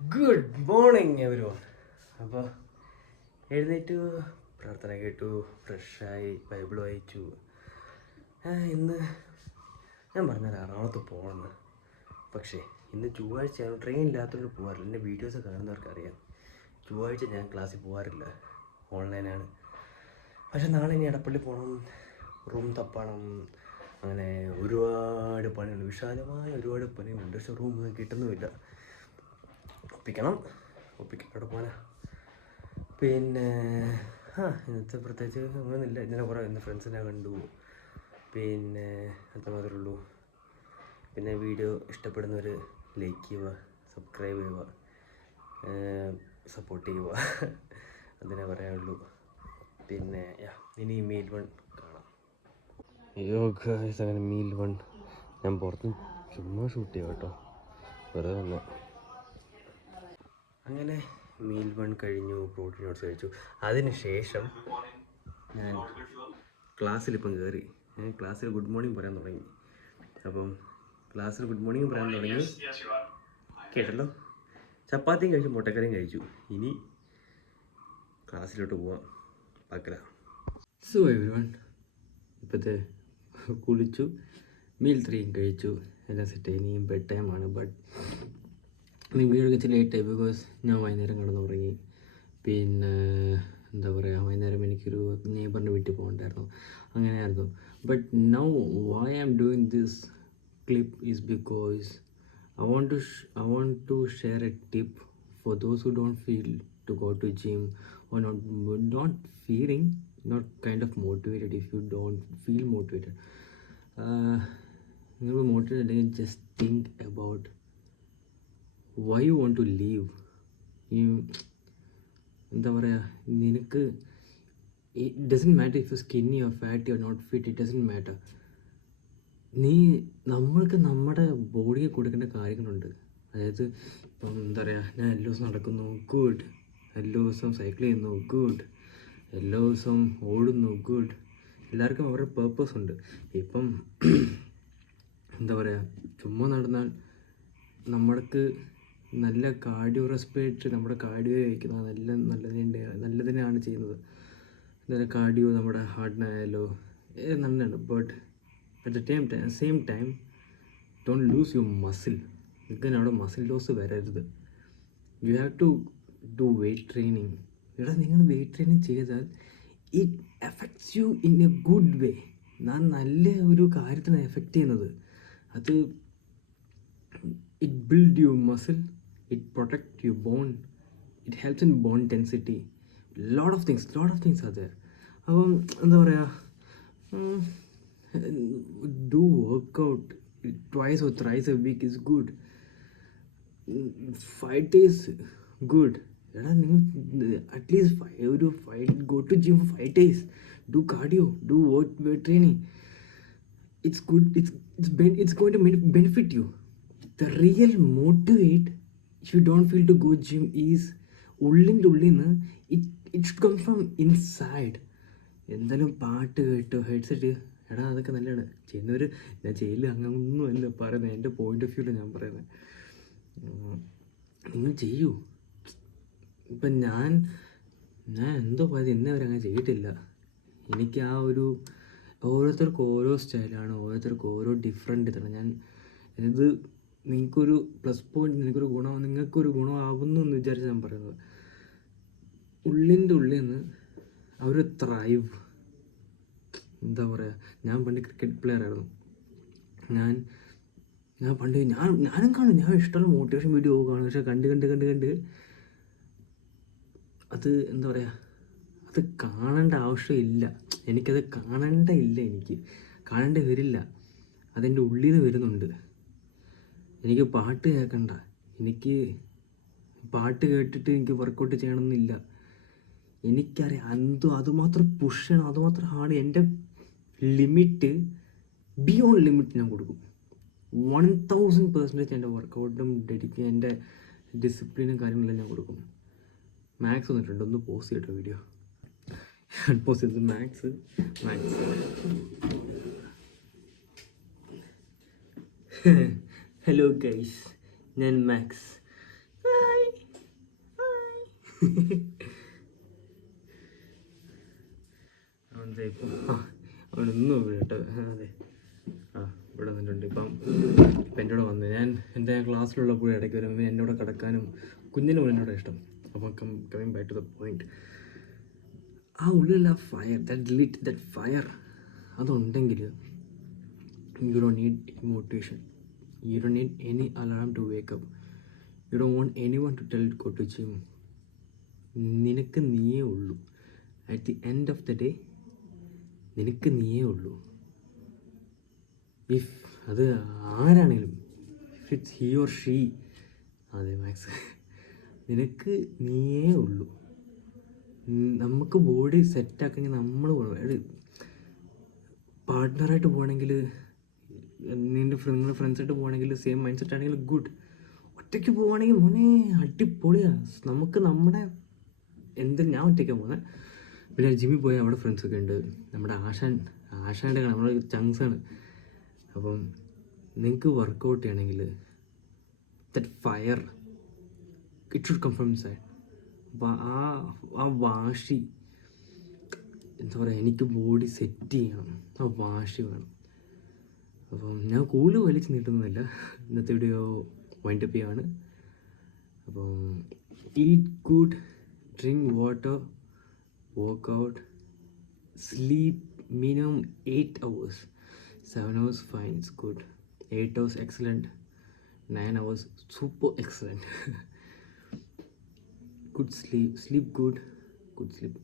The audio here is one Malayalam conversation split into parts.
Good morning everyone. അപ്പോൾ എഴുന്നേറ്റു, പ്രാർത്ഥന കേട്ടു, ഫ്രഷായി, ബൈബിൾ വായിച്ചു. ഇന്ന് ഞാൻ പറഞ്ഞാൽ എറണാകുളത്ത് പോകണമെന്ന്. പക്ഷേ ഇന്ന് ചൊവ്വാഴ്ചയാണ്, ട്രെയിൻ ഇല്ലാത്തതുകൊണ്ട് പോകാറില്ല. എൻ്റെ വീഡിയോസ് കാണുന്നവർക്ക് അറിയാം, ചൊവ്വാഴ്ച ഞാൻ ക്ലാസ്സിൽ പോകാറില്ല, ഓൺലൈനാണ്. പക്ഷെ നാളെ ഇനി എടപ്പള്ളി പോകണം, റൂം തപ്പണം, അങ്ങനെ ഒരുപാട് പണിയുണ്ട്, വിശാലമായ ഒരുപാട് പണിയുണ്ട്. പക്ഷെ റൂം കിട്ടുന്നുമില്ല. ഒപ്പിക്കണം അവിടെ പോകാനാ. പിന്നെ ഇന്നത്തെ പ്രത്യേകിച്ച് അങ്ങനെയൊന്നുമില്ല. ഇന്നലെ കുറേ ഇന്ന് ഫ്രണ്ട്സിനെ കണ്ടു. പിന്നെ അത് മാത്രമേ ഉള്ളൂ. പിന്നെ വീഡിയോ ഇഷ്ടപ്പെടുന്നവർ ലൈക്ക് ചെയ്യുക, സബ്സ്ക്രൈബ് ചെയ്യുക, സപ്പോർട്ട് ചെയ്യുക, അതിനെ പറയാനുള്ളൂ. പിന്നെ ഇനി മീൽ വൺ കാണാം. അങ്ങനെ മീൽ വൺ ഞാൻ പുറത്ത് ചുമ്മാ ഷൂട്ട് ചെയ്യാം കേട്ടോ, വെറുതെ വന്നു. അങ്ങനെ മീൽ വൺ കഴിഞ്ഞു, പ്രോട്ടീൻ ഓട്സ് കഴിച്ചു. അതിന് ശേഷം ഞാൻ ക്ലാസ്സിലിപ്പം കയറി. ഞാൻ ക്ലാസ്സിൽ ഗുഡ് മോർണിംഗ് പറയാൻ തുടങ്ങി. അപ്പം ക്ലാസ്സിൽ ഗുഡ് മോർണിംഗ് പറയാൻ തുടങ്ങി, കേട്ടല്ലോ. ചപ്പാത്തിയും കഴിച്ചു, മുട്ടക്കറിയും കഴിച്ചു. ഇനി ക്ലാസ്സിലോട്ട് പോവാം, പാക്കല. സോ എവരിവൺ, ഇപ്പോഴത്തെ കുളിച്ചു, മീൽ 3യും കഴിച്ചു, എല്ലാം സെറ്റ്. ഇനിയും ബെഡ് ടൈമാണ്. ബട്ട് വീഡിയോ ഇച്ചിരി ലേറ്റായി, ബിക്കോസ് ഞാൻ വൈകുന്നേരം കിടന്ന് ഉറങ്ങി. പിന്നെ എന്താ പറയുക, വൈകുന്നേരം എനിക്കൊരു നെയ്ബറിൻ്റെ വീട്ടിൽ പോകണ്ടായിരുന്നു, അങ്ങനെയായിരുന്നു. But now why I am doing this clip is because I want to share a tip for those who don't feel to go to gym, or not feeling, not kind of motivated. If you don't feel motivated, you motivated, just think about why you want to leave. എന്താ പറയുക, നിനക്ക് it doesn't matter if you skinny or fatty or not fit, it doesn't matter. നമ്മൾക്ക് നമ്മുടെ ബോഡിയെ കൊടുക്കേണ്ട കാര്യങ്ങളുണ്ട്. അതായത് ഇപ്പം എന്താ പറയുക, ഞാൻ എല്ലാ ദിവസവും നടക്കുന്നു, ഗുഡ്. എല്ലാ ദിവസവും സൈക്കിൾ ചെയ്യുന്നു, ഗുഡ്. എല്ലാ ദിവസവും ഓടുന്നു, ഗുഡ്. എല്ലാവർക്കും അവരുടെ പേർപ്പസ് ഉണ്ട്. ഇപ്പം എന്താ പറയുക, ചുമ്മാ നടന്നാൽ നമ്മൾക്ക് നല്ല കാർഡിയോ റെസ്പിറേറ്ററി, നമ്മുടെ കാർഡിയോ കഴിക്കുന്നത് നല്ലതിനാണ് ചെയ്യുന്നത്. എന്താ കാർഡിയോ നമ്മുടെ ഹാർട്ടിനായാലോ നല്ലതാണ്. But at the same time don't lose your muscle. നിങ്ങൾക്ക് അവിടെ മസിൽ ലോസ് വരരുത്. You have to do weight training. ഇവിടെ നിങ്ങൾ വെയ്റ്റ് ട്രെയിനിങ് ചെയ്താൽ it effects you in a good way. നല്ല ഒരു കാര്യത്തിനാണ് എഫക്റ്റ് ചെയ്യുന്നത്. അത് it build your muscle, it protect your bone, it helps in bone density, lot of things are there. അപ്പം എന്താ പറയുക, do workout twice or thrice a week is good. 5 days good. എടാ നിങ്ങൾ at least go to gym for 5 days, do cardio, do weight training. It's good, it's going to benefit you. The real motivate, if you don't feel to go gym, is ഉള്ളിൻ്റെ it should come from inside. എന്തായാലും പാട്ട് കേട്ടോ, ഹെഡ്സെറ്റ്, എടാ അതൊക്കെ നല്ലതാണ്. ചെയ്യുന്നവർ, ഞാൻ ചെയ്യില്ല അങ്ങനൊന്നും അല്ല പറയുന്നത്, എൻ്റെ പോയിൻ്റ് ഓഫ് വ്യൂവിലാണ് ഞാൻ പറയുന്നത്. നിങ്ങൾ ചെയ്യൂ. ഇപ്പം ഞാൻ എന്തോ പറയുന്നത്, ഇന്നേ വരെ അങ്ങനെ ചെയ്തിട്ടില്ല. എനിക്ക് ആ ഒരു, ഓരോരുത്തർക്കും ഓരോ സ്റ്റൈലാണ്, ഓരോരുത്തർക്കും ഓരോ ഡിഫറെൻ്റ് ഇതാണ്. ഞാൻ ഇത് നിങ്ങൾക്കൊരു പ്ലസ് പോയിൻറ്റ്, നിങ്ങൾക്കൊരു ഗുണമാകുന്നു എന്ന് വിചാരിച്ച് ഞാൻ പറയുന്നത്. ഉള്ളിൻ്റെ ഉള്ളിൽ നിന്ന് ആ ഒരു ത്രൈവ്, എന്താ പറയുക, ഞാൻ പണ്ട് ക്രിക്കറ്റ് പ്ലെയർ ആയിരുന്നു. ഞാൻ പണ്ട് ഞാനും കാണും, ഞാൻ ഇഷ്ടമുള്ള മോട്ടിവേഷൻ വീഡിയോ കാണും. പക്ഷെ കണ്ട് അത് എന്താ പറയുക, അത് കാണേണ്ട ആവശ്യമില്ല. എനിക്കത് കാണേണ്ട വരില്ല. അതെൻ്റെ ഉള്ളിൽ നിന്ന് വരുന്നുണ്ട്. എനിക്ക് പാട്ട് കേൾക്കണ്ട, എനിക്ക് പാട്ട് കേട്ടിട്ട് എനിക്ക് വർക്കൗട്ട് ചെയ്യണമെന്നില്ല. എനിക്കറിയാം അതുമാത്രം പുഷ് ചെയ്യണം, അതുമാത്രം ഹാർഡ്. എൻ്റെ ലിമിറ്റ്, ബിയോണ്ട് ലിമിറ്റ് ഞാൻ കൊടുക്കും. 1000% എൻ്റെ വർക്കൗട്ടും എൻ്റെ ഡിസിപ്ലിനും കാര്യങ്ങളെല്ലാം ഞാൻ കൊടുക്കും. മാത്സ് വന്നിട്ടുണ്ട്, ഒന്ന് പോസ്റ്റ് ചെയ്യട്ടോ വീഡിയോ. പോസ്റ്റ് ചെയ്തത് മാത്സ്. ഹലോ ഗൈസ്, ഞാൻ മാക്സ്. ഹായ്. അവൻ്റെ ഇപ്പം അവനൊന്നും കേട്ടോ. അതെ, ഇവിടെ വന്നിട്ടുണ്ട്. ഇപ്പം എൻ്റെ കൂടെ വന്നു. എൻ്റെ ക്ലാസ്സിലുള്ളപ്പോഴും ഇടയ്ക്ക് വരുമ്പോൾ എൻ്റെ കൂടെ കിടക്കാനും കുഞ്ഞിനും എന്നോട് ഇഷ്ടം. അപ്പം coming back to the point, ആ ഉള്ളിലുള്ള ഫയർ, ദാറ്റ് ഫയർ അതുണ്ടെങ്കിൽ you don't need any motivation, you don't need any alarm to wake up, you don't want anyone to tell go to gym. നിനക്ക് നീയേ ഉള്ളൂ. At the end of the day നിനക്ക് നീയേ ഉള്ളൂ. ഇഫ് അത് ആരാണേലും, if it's he or she, അതെ മാക്സ്, നിനക്ക് നീയേ ഉള്ളൂ. നമുക്ക് ബോഡി സെറ്റാക്കണമെങ്കിൽ നമ്മൾ പാർട്ട്ണറായിട്ട് പോകണമെങ്കിൽ, നിങ്ങളുടെ ഫ്രണ്ട്സായിട്ട് പോകണമെങ്കിൽ സെയിം മൈൻഡ് സെറ്റ് ആണെങ്കിൽ ഗുഡ്. ഒറ്റയ്ക്ക് പോവുകയാണെങ്കിൽ മോനെ അടിപൊളിയാണ്. നമുക്ക് നമ്മുടെ ഞാൻ ഒറ്റയ്ക്കാണ് പോകുന്നത്. പിന്നെ ജിമ്മിൽ പോയാൽ അവിടെ ഫ്രണ്ട്സൊക്കെ ഉണ്ട്. നമ്മുടെ ആശാൻ്റെ നമ്മുടെ ചങ്സാണ്. അപ്പം നിങ്ങൾക്ക് വർക്കൗട്ട് ചെയ്യണമെങ്കിൽ that fire it should come from inside. അപ്പം ആ വാശി, എന്താ പറയുക, എനിക്ക് ബോഡി സെറ്റ് ചെയ്യണം, ആ വാശി വേണം. അപ്പം ഞാൻ കൂടുതൽ വലിച്ച് നീട്ടുന്നില്ല. ഇന്നത്തെ വീഡിയോ വൈൻഡപ്പ് ചെയ്യാണ്. അപ്പം eat good, drink water, workout, sleep minimum 8 hours. 7 hours fine, it's good. 8 hours excellent. 9 hours super excellent. Good sleep good sleep.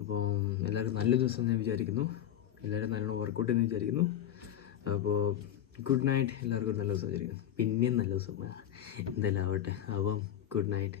അപ്പോൾ എല്ലാവരും നല്ല ദിവസം ഞാൻ വിചാരിക്കുന്നു. എല്ലാവരും നല്ലോണം വർക്കൗട്ട് ചെയ്യുന്നു വിചാരിക്കുന്നു. അപ്പോൾ ഗുഡ് നൈറ്റ്. എല്ലാവർക്കും നല്ല ദിവസം വിചാരിക്കുന്നു. പിന്നെയും നല്ല ദിവസം എന്തായാലും ആവട്ടെ. അപ്പം ഗുഡ് നൈറ്റ്.